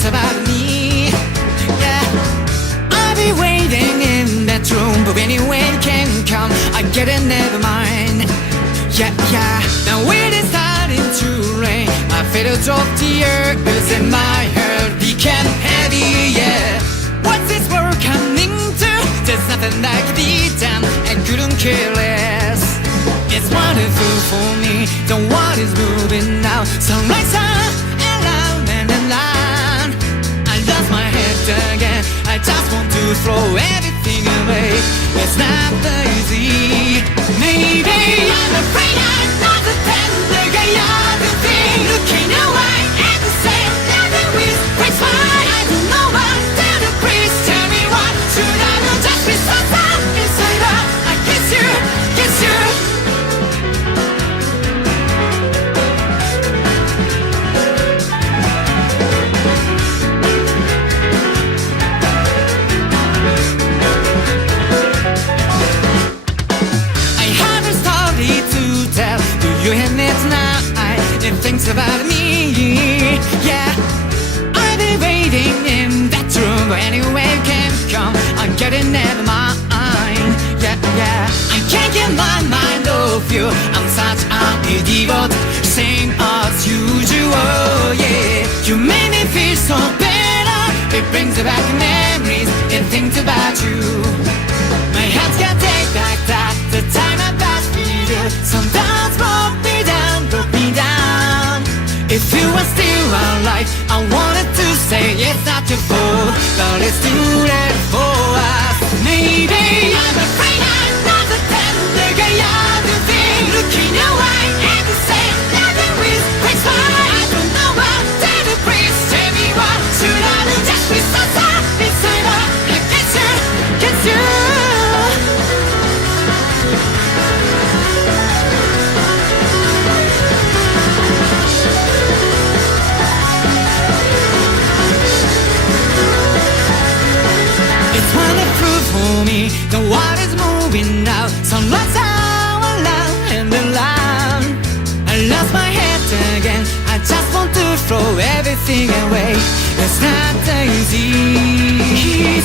thinks about me. Yeah, I'll be waiting in that room, but anyway you can come, I get it, never mind. Yeah, yeah, now it is starting to rain, I feel a drop tears in my heart, became heavy, yeah. What's this world coming to? There's nothing that could be done, I couldn't care less. It's wonderful for me, the world is moving now. Sunrise on, around and around. I lost my head again, I just want to throw everything away. It's not easy. Maybe I'm afraid I'm not the tender guy other thing. Looking away at the same level with which why I don't know what. Tell the priest, tell me what should I do? Just be so sad inside out. I kiss you, kiss you. You have it tonight, it thinks about me. Yeah, I'll be waiting in that room, but anyway you can come, I'm getting never mind. Yeah, yeah, I can't get my mind off you, I'm such an idiot, same as usual. Yeah, you make me feel so better, it brings back memories, it thinks about you. My hands can take back that, the time I passed with you. Sometimes broke me down, broke me down. If you are still alive, I wanted to say it's not your fault, but it's too late for us. Maybe I'm afraid I'm not the tender guy other thing. Looking away at the same level with which why I don't know what. Tell the priest, tell me what should I do? Just be so sad inside out. I kiss you, kiss you. It's wonderful for me, the world is moving now. Sunrise all around and around. I lost my head again, I just want to throw everything away. It's not easy.